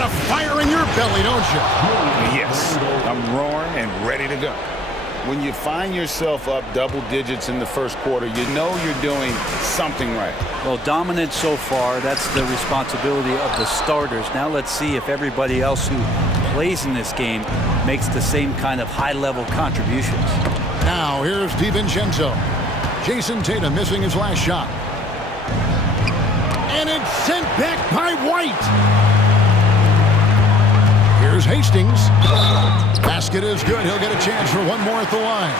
got a fire in your belly, don't you? Yes, I'm roaring and ready to go. When you find yourself up double digits in the first quarter, you know you're doing something right. Well, dominant so far. That's the responsibility of the starters. Now let's see if everybody else who plays in this game makes the same kind of high-level contributions. Now here's DiVincenzo. Jason Tatum missing his last shot. And it's sent back by White. Here's Hastings. Basket is good. He'll get a chance for one more at the line.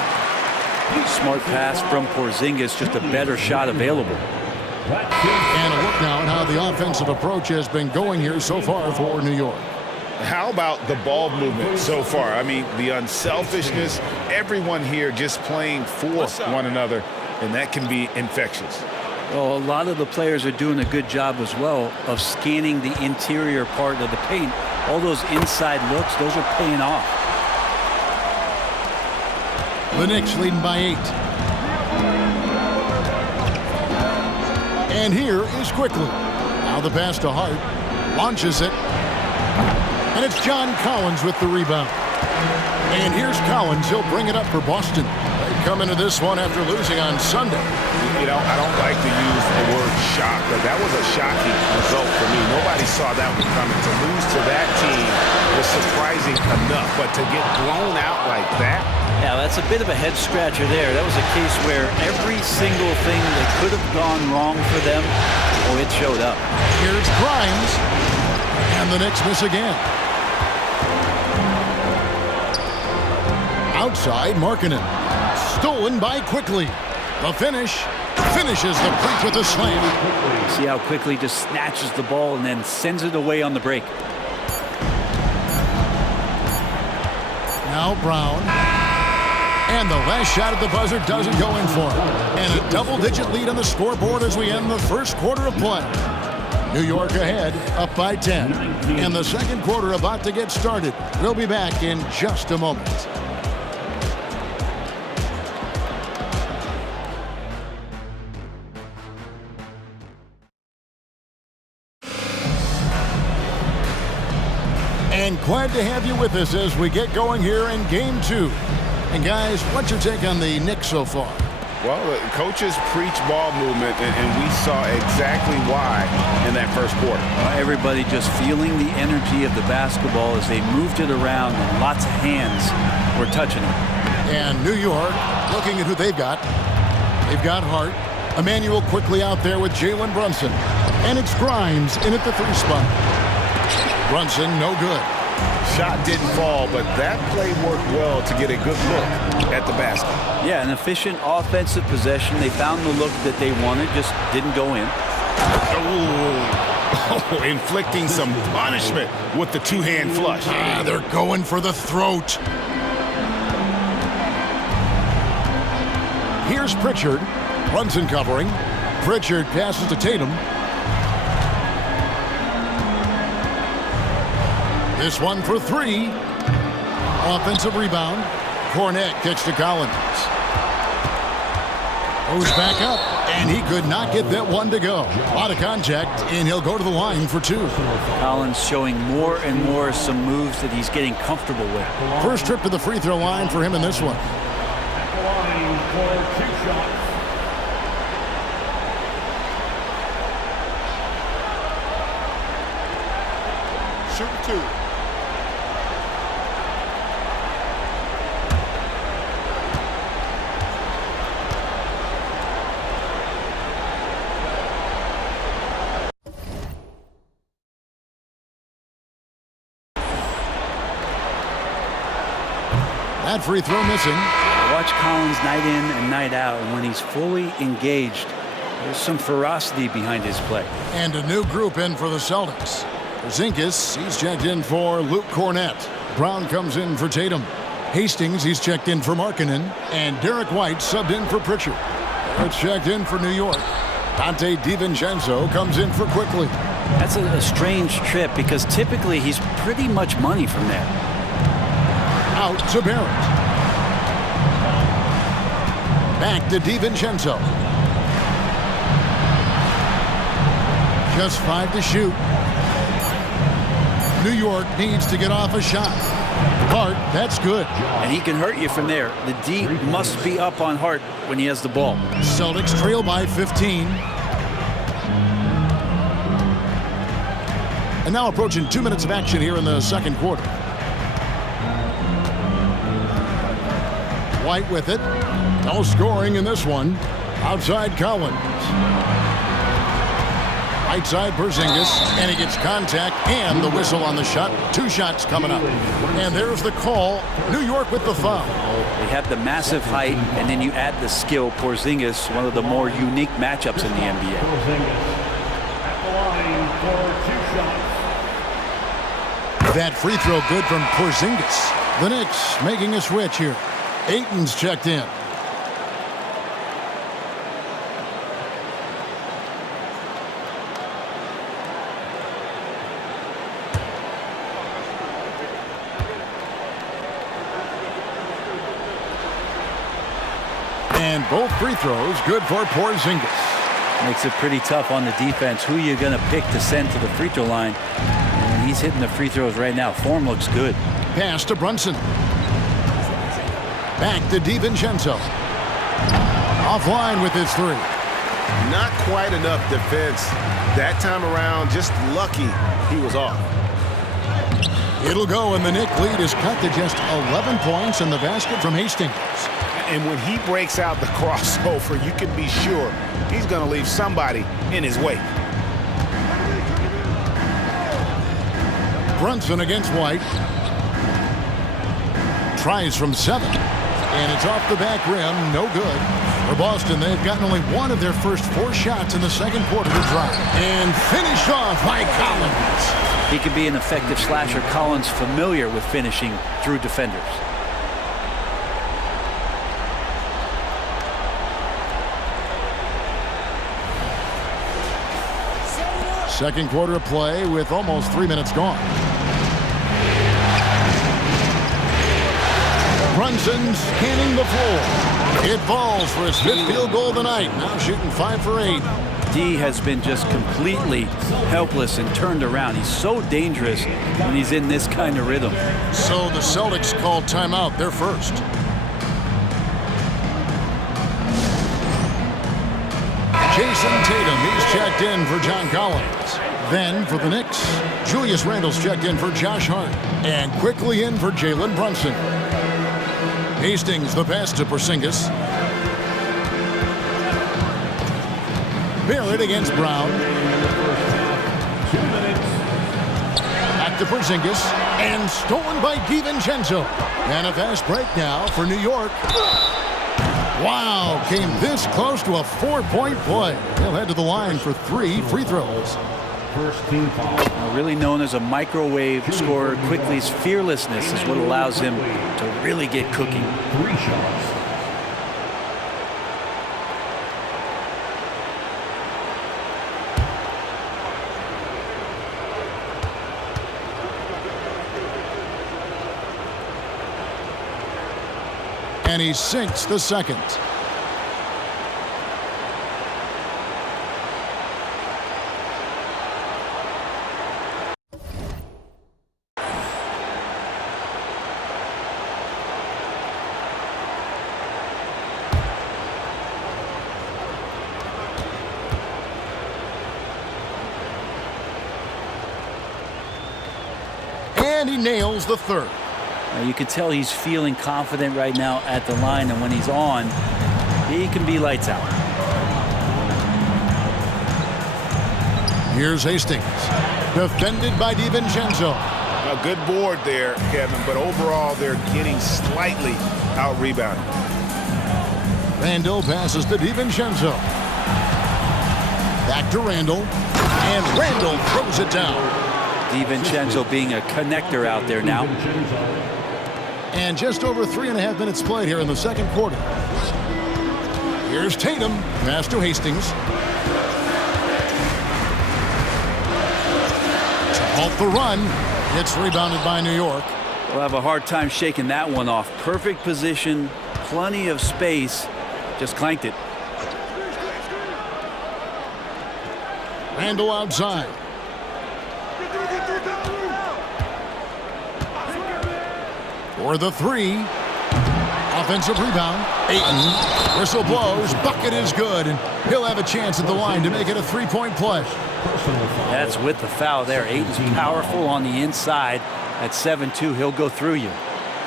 Smart pass from Porzingis, just a better shot available. And a look now at how the offensive approach has been going here so far for New York. How about the ball movement so far? I mean, the unselfishness, everyone here just playing for one another, and that can be infectious. Well, a lot of the players are doing a good job as well of scanning the interior part of the paint. All those inside looks, those are paying off. The Knicks leading by 8. And here is Quickly. Now the pass to Hart. Launches it. And it's John Collins with the rebound. And here's Collins. He'll bring it up for Boston. They come into this one after losing on Sunday. You know, I don't like to use the word shock, but that was a shocking result for me. Nobody saw that one coming. To lose to that team was surprising enough, but to get blown out like that? Yeah, that's a bit of a head scratcher there. That was a case where every single thing that could have gone wrong for them, it showed up. Here's Grimes. And the Knicks miss again. Outside, Markkanen. Stolen by Quickly. The finish. Finishes the break with a slam. See how Quickly just snatches the ball and then sends it away on the break. Now Brown. And the last shot at the buzzer doesn't go in for him. And a double-digit lead on the scoreboard as we end the first quarter of play. New York ahead, up by 10. And the second quarter about to get started. We'll be back in just a moment. And glad to have you with us as we get going here in Game 2. And guys, what's your take on the Knicks so far? Well, the coaches preach ball movement, and we saw exactly why in that first quarter. Everybody just feeling the energy of the basketball as they moved it around, and lots of hands were touching it. And New York, looking at who they've got. They've got Hart. Emmanuel Quickly out there with Jalen Brunson. And it's Grimes in at the 3 spot. Brunson, no good. Shot didn't fall, but that play worked well to get a good look at the basket. Yeah, an efficient offensive possession. They found the look that they wanted, just didn't go in. Oh, inflicting some punishment with the two-hand flush. They're going for the throat. Here's Pritchard. Brunson covering. Pritchard passes to Tatum. This one for 3. Offensive rebound. Cornette kicks to Collins. Goes back up, and he could not get that one to go. Out of contact, and he'll go to the line for 2. Collins showing more and more some moves that he's getting comfortable with. First trip to the free throw line for him in this one. At the line for 2 shots. Shoot 2. That free throw missing. Watch Collins night in and night out, and when he's fully engaged, there's some ferocity behind his play. And a new group in for the Celtics. Porzingis, he's checked in for Luke Cornette. Brown comes in for Tatum. Hastings, he's checked in for Markkanen. And Derek White subbed in for Pritchard. It's checked in for New York. Dante DiVincenzo comes in for Quickly. That's a strange trip because typically he's pretty much money from there. Out to Barrett. Back to DiVincenzo. Just 5 to shoot. New York needs to get off a shot. Hart, that's good. And he can hurt you from there. The D must be up on Hart when he has the ball. Celtics trail by 15. And now approaching 2 minutes of action here in the second quarter. White with it. No scoring in this one. Outside Collins. Right side Porzingis, and he gets contact and the whistle on the shot. 2 shots coming up. And there's the call. New York with the foul. They have the massive height, and then you add the skill. Porzingis, one of the more unique matchups in the NBA. Porzingis at the line for 2 shots. That free throw good from Porzingis. The Knicks making a switch here. Ayton's checked in. And both free throws good for Porzingis. Makes it pretty tough on the defense. Who are you going to pick to send to the free throw line? And he's hitting the free throws right now. Form looks good. Pass to Brunson. Back to DiVincenzo. Offline with his 3. Not quite enough defense. That time around, just lucky he was off. It'll go, and the Knicks lead is cut to just 11 points in the basket from Hastings. And when he breaks out the crossover, you can be sure he's going to leave somebody in his wake. Brunson against White. Tries from 7. And it's off the back rim. No good. For Boston, they've gotten only 1 of their first 4 shots in the second quarter to drive. And finished off by Collins. He could be an effective slasher. Collins familiar with finishing through defenders. Second quarter of play with almost 3 minutes gone. Brunson scanning the floor. It falls for his 5th field goal of the night. Now shooting 5 for 8. D has been just completely helpless and turned around. He's so dangerous when he's in this kind of rhythm. So the Celtics called timeout. They're first. Jason Tatum, he's checked in for John Collins. Then for the Knicks, Julius Randle's checked in for Josh Hart. And quickly in for Jalen Brunson. Hastings the pass to Porzingis. Barrett against Brown. 2 minutes. Back to Porzingis. And stolen by DiVincenzo. And a fast break now for New York. Wow, came this close to a 4-point play. He'll head to the line for 3 free throws. First team foul. Really known as a microwave scorer, Quickly's fearlessness is what allows him to really get cooking. 3 shots. And he sinks the second. And he nails the 3rd. You can tell he's feeling confident right now at the line, and when he's on, he can be lights out. Here's Hastings. Defended by DiVincenzo. A good board there, Kevin, but overall they're getting slightly out-rebounded. Randle passes to DiVincenzo. Back to Randle. And Randle throws it down. DiVincenzo being a connector out there now. And just over 3.5 minutes played here in the second quarter. Here's Tatum. Pass to Hastings. To halt the run. It's rebounded by New York. We'll have a hard time shaking that one off. Perfect position, plenty of space. Just clanked it. Randle outside. for the three. Offensive rebound. Ayton. Whistle blows. Bucket is good. And he'll have a chance at the line to make it a three-point play. That's with the foul there. Ayton's powerful on the inside. At 7-2, he'll go through you.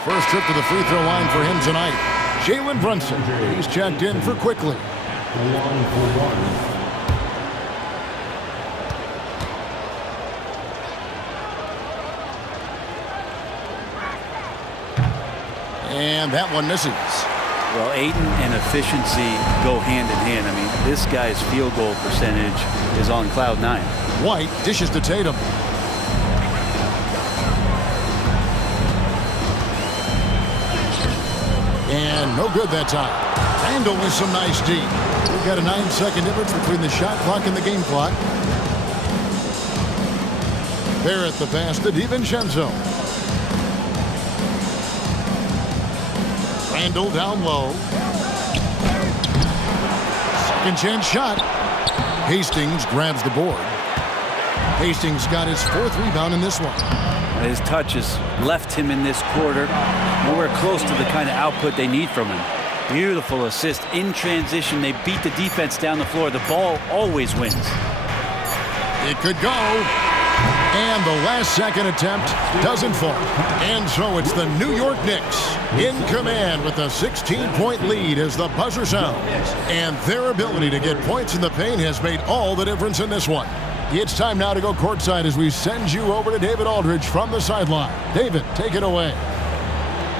First trip to the free throw line for him tonight. Jalen Brunson. He's checked in for quickly. And that one misses. Well, Ayton and efficiency go hand in hand. I mean, this guy's field goal percentage is on cloud 9. White dishes to Tatum. And no good that time. Randall with some nice D. We've got a 9-second difference between the shot clock and the game clock. Barrett the pass to DiVincenzo. Randall down low. Second chance shot. Hastings grabs the board. Hastings got his 4th rebound in this one. His touch has left him in this quarter nowhere close to the kind of output they need from him. Beautiful assist in transition. They beat the defense down the floor. The ball always wins. It could go. And the last second attempt doesn't fall. And so it's the New York Knicks in command with a 16-point lead as the buzzer sounds. And their ability to get points in the paint has made all the difference in this one. It's time now to go courtside as we send you over to David Aldridge from the sideline. David, take it away.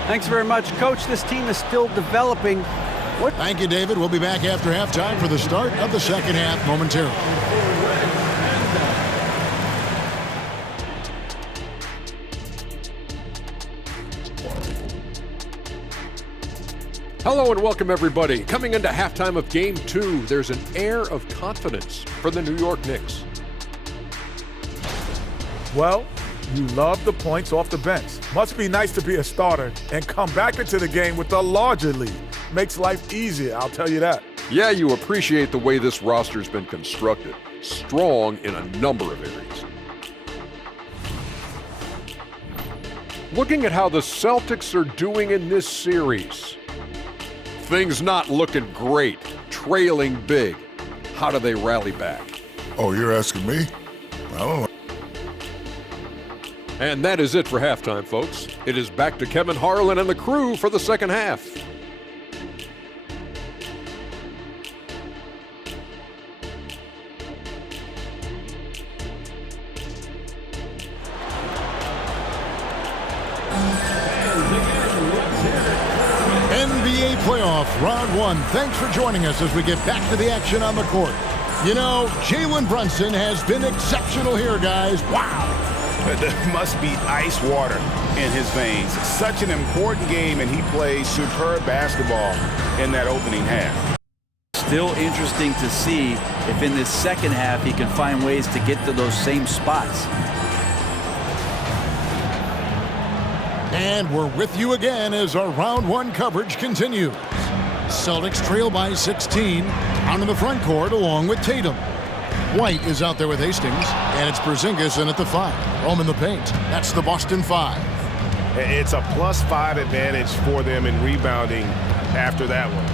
Thanks very much, Coach. This team is still developing. Thank you, David. We'll be back after halftime for the start of the second half momentarily. Hello and welcome, everybody. Coming into halftime of Game 2, there's an air of confidence for the New York Knicks. Well, you love the points off the bench. Must be nice to be a starter and come back into the game with a larger lead. Makes life easier, I'll tell you that. Yeah, you appreciate the way this roster's been constructed. Strong in a number of areas. Looking at how the Celtics are doing in this series. Things not looking great, trailing big. How do they rally back? Oh, you're asking me? I don't know. And that is it for halftime, folks. It is back to Kevin Harlan and the crew for the second half. NBA playoff round 1. Thanks for joining us as we get back to the action on the court. You know, Jalen Brunson has been exceptional here, guys. Wow. There must be ice water in his veins. Such an important game, and he plays superb basketball in that opening half. Still interesting to see if in this second half he can find ways to get to those same spots. And we're with you again as our round 1 coverage continues. Celtics trail by 16 out in the front court along with Tatum. White is out there with Hastings, and it's Porzingis in at the 5. Home in the paint. That's the Boston 5. It's a +5 advantage for them in rebounding after that one.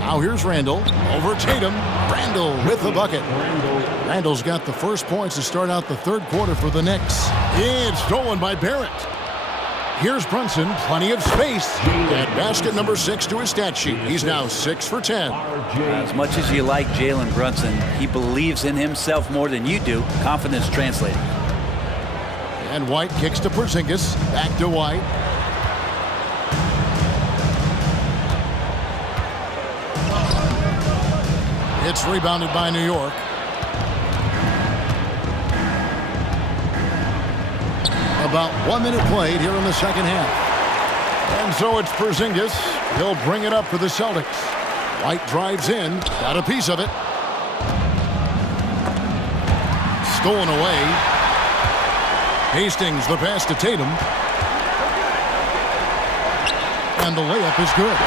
Now here's Randall over Tatum. Randall with the bucket. Randall's got the first points to start out the third quarter for the Knicks. It's stolen by Barrett. Here's Brunson, plenty of space. And basket number 6 to his stat sheet. He's now 6 for 10. As much as you like Jalen Brunson, he believes in himself more than you do. Confidence translating. And White kicks to Porzingis. Back to White. It's rebounded by New York. About 1 minute played here in the second half. And so it's Porzingis. He'll bring it up for the Celtics. White drives in. Got a piece of it. Stolen away. Hastings the pass to Tatum. And the layup is good.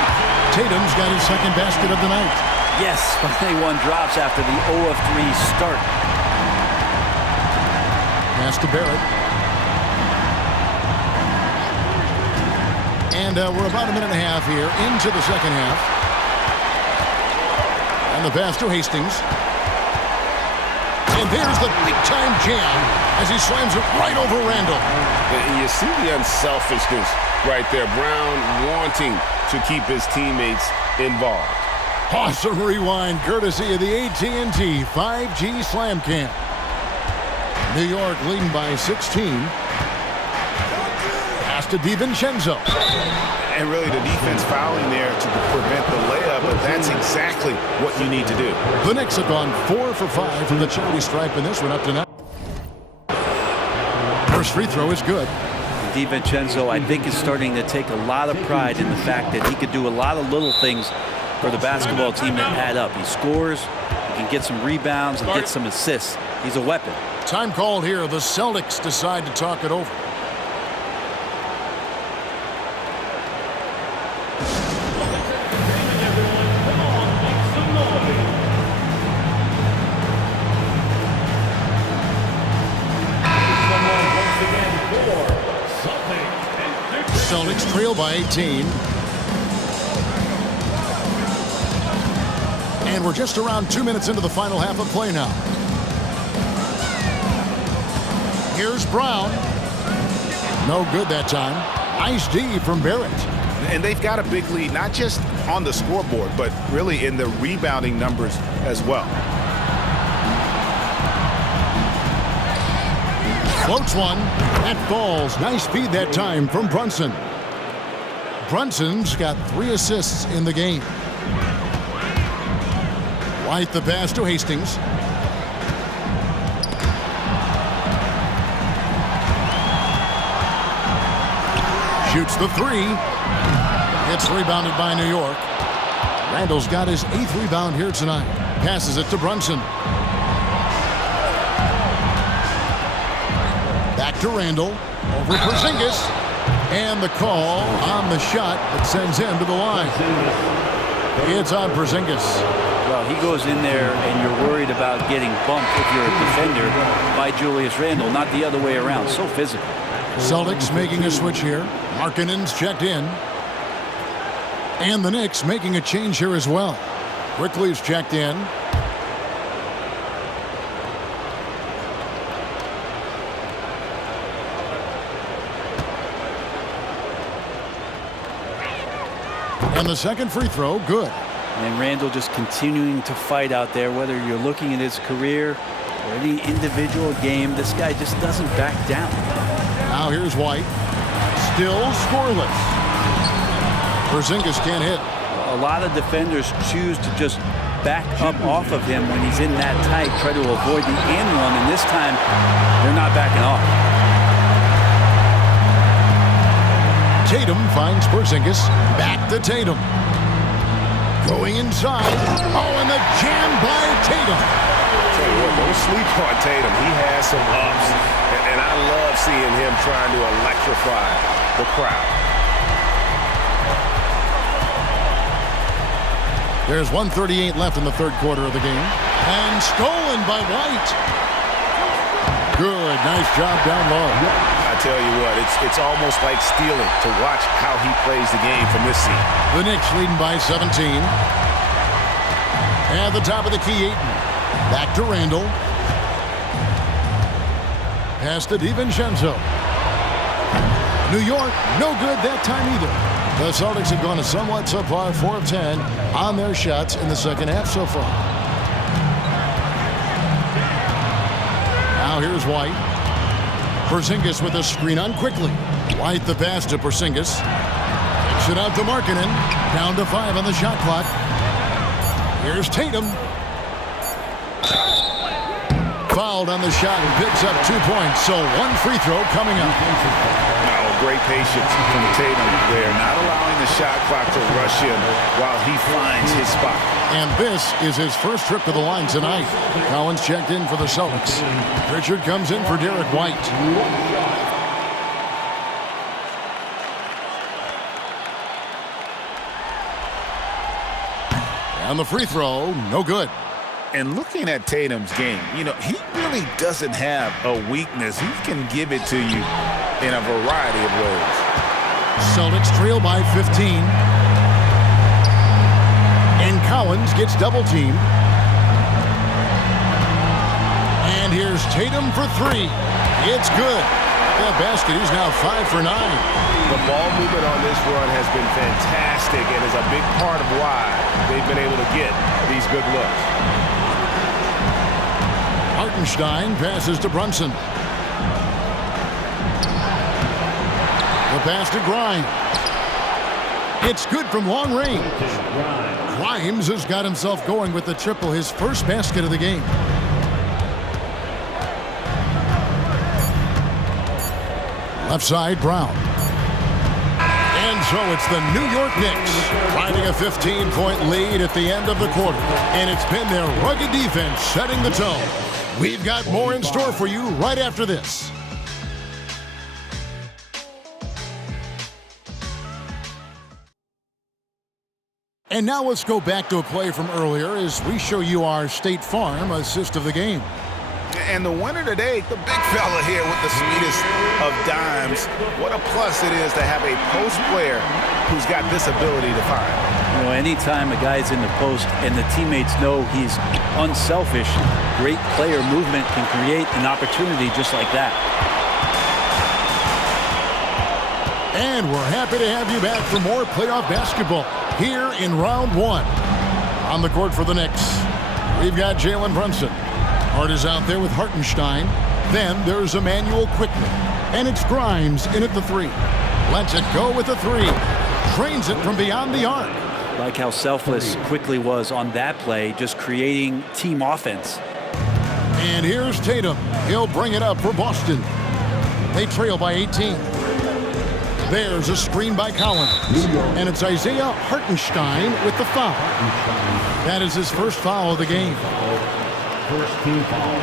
Tatum's got his second basket of the night. Yes, finally one drops after the 0 of 3 start. Pass to Barrett. And we're about a minute and a half here into the second half. And the pass to Hastings. And there's the big-time jam as he slams it right over Randall. And you see the unselfishness right there. Brown wanting to keep his teammates involved. Awesome rewind courtesy of the AT&T 5G Slam Cam. New York leading by 16. Pass to DiVincenzo. And really the defense fouling there to prevent the layup, but that's exactly what you need to do. The Knicks have gone 4 for 5 from the charity stripe in this one up to now. First free throw is good. DiVincenzo, I think, is starting to take a lot of pride in the fact that he could do a lot of little things for the basketball team that add up. He scores, he can get some rebounds, and get some assists. He's a weapon. Time called here. The Celtics decide to talk it over. Celtics trail by 18. And we're just around 2 minutes into the final half of play now. Here's Brown. No good that time. Nice D from Barrett. And they've got a big lead, not just on the scoreboard, but really in the rebounding numbers as well. Floats one. That falls. Nice feed that time from Brunson. Brunson's got 3 assists in the game. White the pass to Hastings. Shoots the 3. It's rebounded by New York. Randall's got his 8th rebound here tonight. Passes it to Brunson. Back to Randall. Over Porzingis. And the call on the shot that sends him to the line. It's on Porzingis. Well, he goes in there and you're worried about getting bumped if you're a defender by Julius Randle, not the other way around. So physical. Celtics making a switch here. Markkanen's checked in. And the Knicks making a change here as well. Quickly's checked in. And the second free throw, good. And Randall just continuing to fight out there, whether you're looking at his career or any individual game. This guy just doesn't back down. Now here's White. Still scoreless. Porzingis can't hit. A lot of defenders choose to just back up off of him when he's in that tight, try to avoid the and one, and this time they're not backing off. Tatum finds Porzingis. Back to Tatum. Going inside. Oh, and the jam by Tatum. Tell you what, don't sleep on Tatum. He has some ups. And I love seeing him trying to electrify the crowd. There's 1:38 left in the third quarter of the game. And stolen by White. Good. Nice job down low. I tell you what, it's almost like stealing to watch how he plays the game from this seat. The Knicks leading by 17. At the top of the key, Ayton. Back to Randall. Pass to DiVincenzo. New York, no good that time either. The Celtics have gone a somewhat subpar 4 of 10 on their shots in the second half so far. Now here's White. Porzingis with a screen on quickly. White the pass to Porzingis. Takes it out to Markkanen. Down to 5 on the shot clock. Here's Tatum. Fouled on the shot and picks up 2 points. So 1 free throw coming up. No, great patience from Tatum there, not allowing the shot clock to rush him while he finds his spot. And this is his first trip to the line tonight. Collins checked in for the Celtics. Pritchard comes in for Derek White. And the free throw, no good. And looking at Tatum's game, you know, he really doesn't have a weakness. He can give it to you in a variety of ways. Celtics trail by 15. And Collins gets double-teamed. And here's Tatum for three. It's good. That basket, he's now 5 for 9. The ball movement on this run has been fantastic and is a big part of why they've been able to get these good looks. Hartenstein passes to Brunson. The pass to Grimes. It's good from long range. Grimes has got himself going with the triple, his first basket of the game. Left side, Brown. And so it's the New York Knicks finding a 15-point lead at the end of the quarter. And it's been their rugged defense setting the tone. We've got more in store for you right after this. And now let's go back to a play from earlier as we show you our State Farm assist of the game. And the winner today, the big fella here with the sweetest of dimes. What a plus it is to have a post player who's got this ability to fire. You know, anytime a guy's in the post and the teammates know he's unselfish, great player movement can create an opportunity just like that. And we're happy to have you back for more playoff basketball here in round one. On the court for the Knicks, we've got Jalen Brunson. Hart is out there with Hartenstein. Then there's Emmanuel Quickly. And it's Grimes in at the three. Lets it go with the three. Trains it from beyond the arc. Like how selfless Quickly was on that play, just creating team offense. And here's Tatum. He'll bring it up for Boston. They trail by 18. There's a screen by Collins. And it's Isaiah Hartenstein with the foul. That is his first foul of the game. First team foul.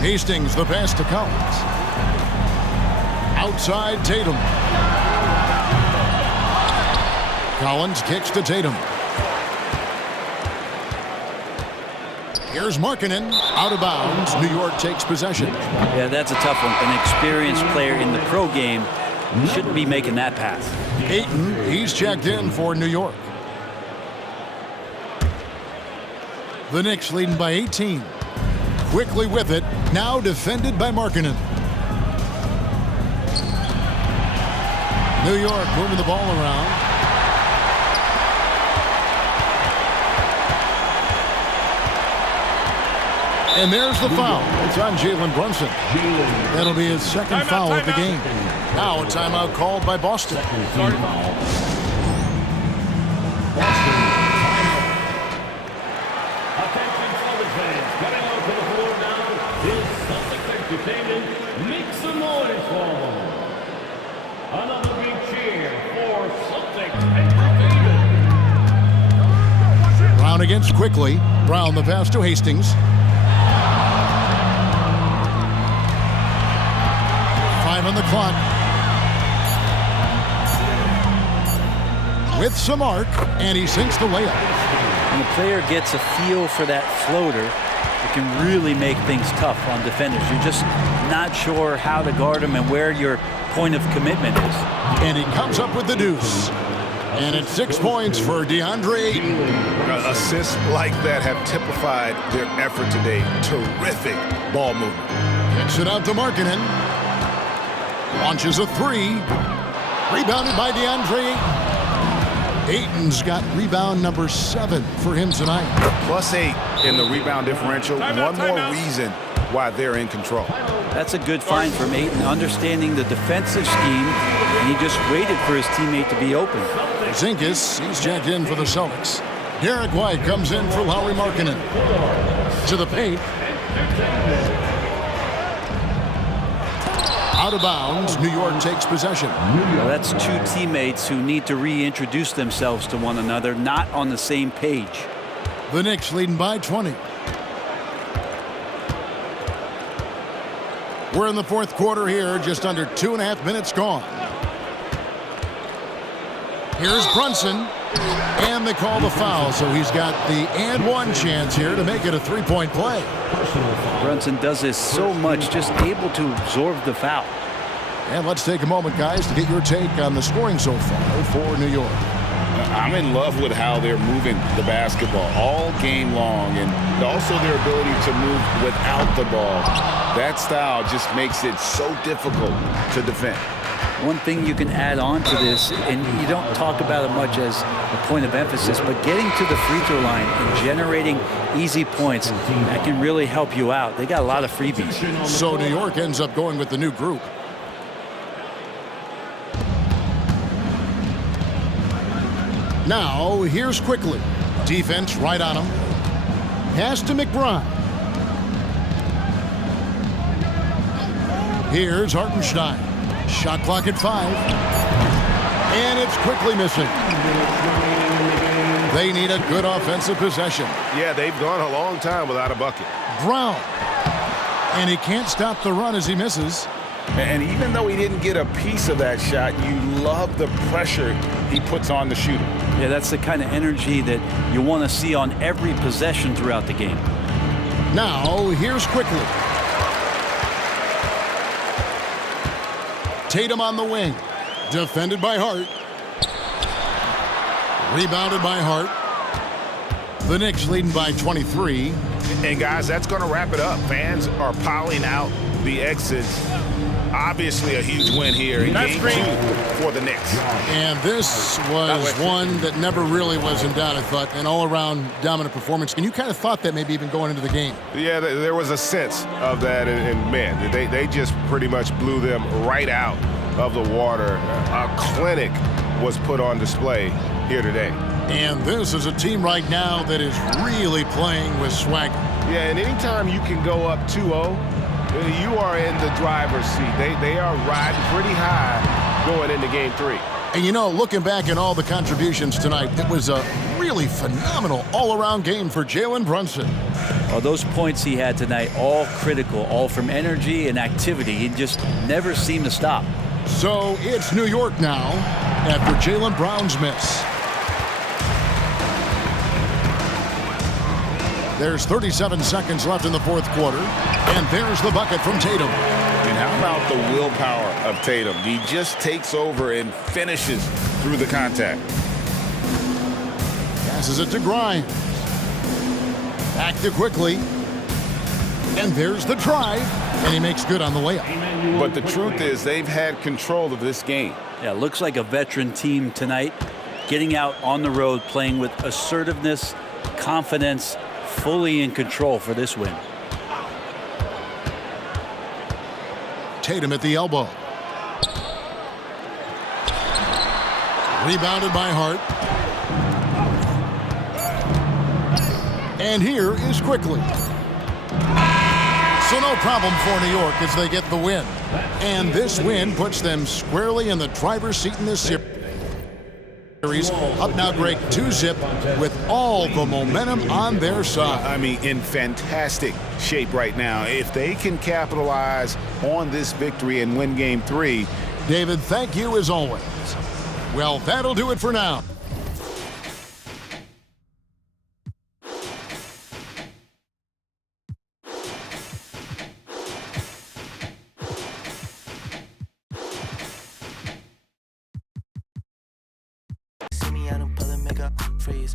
Hastings, the pass to Collins. Outside Tatum. Collins kicks to Tatum. Here's Markkanen, out of bounds. New York takes possession. Yeah, that's a tough one. An experienced player in the pro game shouldn't be making that pass. Ayton, he's checked in for New York. The Knicks leading by 18. Quickly with it, now defended by Markkanen. New York moving the ball around. And there's the foul. It's on Jalen Brunson. That'll be his second foul of the game. Now a timeout called by Boston. Attention, Celtics fans. Coming out to the floor now is Celtics Entertainment. Make some noise for them. Another big cheer for Celtics Entertainment. Brown against Quickly. Brown the pass to Hastings. 5 on the clock. With some arc, and he sinks the layup. When the player gets a feel for that floater, it can really make things tough on defenders. You're just not sure how to guard him and where your point of commitment is. And he comes up with the deuce. And it's 6 points for DeAndre Ayton. Assists like that have typified their effort today. Terrific ball movement. Kicks it out to Markkanen. Launches a three. Rebounded by DeAndre Ayton. Ayton's got rebound number 7 for him tonight. +8 in the rebound differential. One more reason why they're in control. That's a good find from Ayton, understanding the defensive scheme, and he just waited for his teammate to be open. Zinkis, he's checked in for the Celtics. Derek White comes in for Lauri Markkanen. To the paint. Out of bounds, New York takes possession. Well, that's two teammates who need to reintroduce themselves to one another, not on the same page. The Knicks leading by 20. We're in the fourth quarter here, just under 2.5 minutes gone. Here's Brunson. And they call the foul, so he's got the and one chance here to make it a three-point play. Brunson does this so much, just able to absorb the foul. And let's take a moment, guys, to get your take on the scoring so far for New York. I'm in love with how they're moving the basketball all game long, and also their ability to move without the ball. That style just makes it so difficult to defend. One thing you can add on to this, and you don't talk about it much as a point of emphasis, but getting to the free throw line and generating easy points, that can really help you out. They got a lot of freebies. So New York ends up going with the new group. Now, here's Quickly. Defense right on him. Pass to McBride. Here's Hartenstein. Shot clock at 5. And it's Quickly missing. They need a good offensive possession. Yeah, they've gone a long time without a bucket. Brown. And he can't stop the run as he misses. And even though he didn't get a piece of that shot, you love the pressure he puts on the shooter. Yeah, that's the kind of energy that you want to see on every possession throughout the game. Now, here's Quickly. Tatum on the wing. Defended by Hart. Rebounded by Hart. The Knicks leading by 23. And guys, that's going to wrap it up. Fans are piling out the exits. Obviously a huge win here in game 2 for the Knicks. And this was one that never really was in doubt, I thought. An all-around dominant performance. And you kind of thought that maybe even going into the game. Yeah, there was a sense of that. And man, they just pretty much blew them right out of the water. A clinic was put on display here today. And this is a team right now that is really playing with swagger. Yeah, and anytime you can go up 2-0, you are in the driver's seat. They are riding pretty high going into game 3. And you know, looking back at all the contributions tonight, it was a really phenomenal all-around game for Jalen Brunson. Well, those points he had tonight, all critical, all from energy and activity. He just never seemed to stop. So it's New York now after Jaylen Brown's miss. There's 37 seconds left in the fourth quarter, and there's the bucket from Tatum. And how about the willpower of Tatum? He just takes over and finishes through the contact. Passes it to Grimes. Back to Quickly. And there's the drive, and he makes good on the layup. But the truth is they've had control of this game. Yeah, looks like a veteran team tonight, getting out on the road, playing with assertiveness, confidence, fully in control for this win. Tatum at the elbow. Rebounded by Hart. And here is Quickly. So no problem for New York as they get the win. And this win puts them squarely in the driver's seat in this series. Up now, Greg, 2-zip with all the momentum on their side. I mean, in fantastic shape right now. If they can capitalize on this victory and win game 3. David, thank you as always. Well, that'll do it for now. See me out in public, make a freeze.